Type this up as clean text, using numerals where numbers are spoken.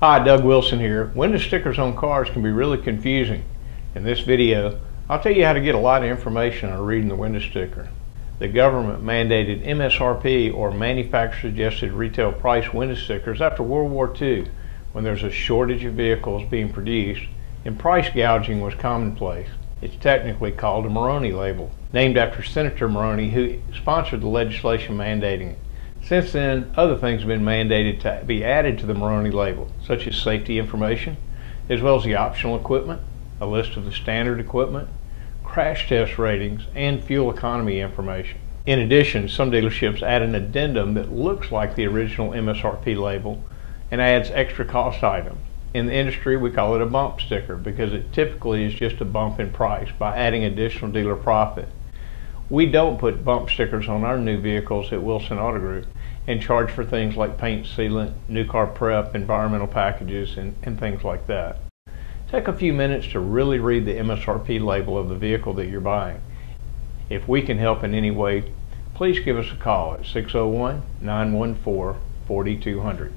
Hi, Doug Wilson here. Window stickers on cars can be really confusing. In this video, I'll tell you how to get a lot of information on reading the window sticker. The government mandated MSRP, or manufacturer suggested retail price window stickers, after World War II, when there was a shortage of vehicles being produced and price gouging was commonplace. It's technically called a Maroney label, named after Senator Maroney, who sponsored the legislation mandating it. Since then, other things have been mandated to be added to the Maroney label, such as safety information, as well as the optional equipment, a list of the standard equipment, crash test ratings, and fuel economy information. In addition, some dealerships add an addendum that looks like the original MSRP label and adds extra cost items. In the industry, we call it a bump sticker because it typically is just a bump in price by adding additional dealer profit. We don't put bump stickers on our new vehicles at Wilson Auto Group and charge for things like paint sealant, new car prep, environmental packages, and things like that. Take a few minutes to really read the MSRP label of the vehicle that you're buying. If we can help in any way, please give us a call at 601-914-4200.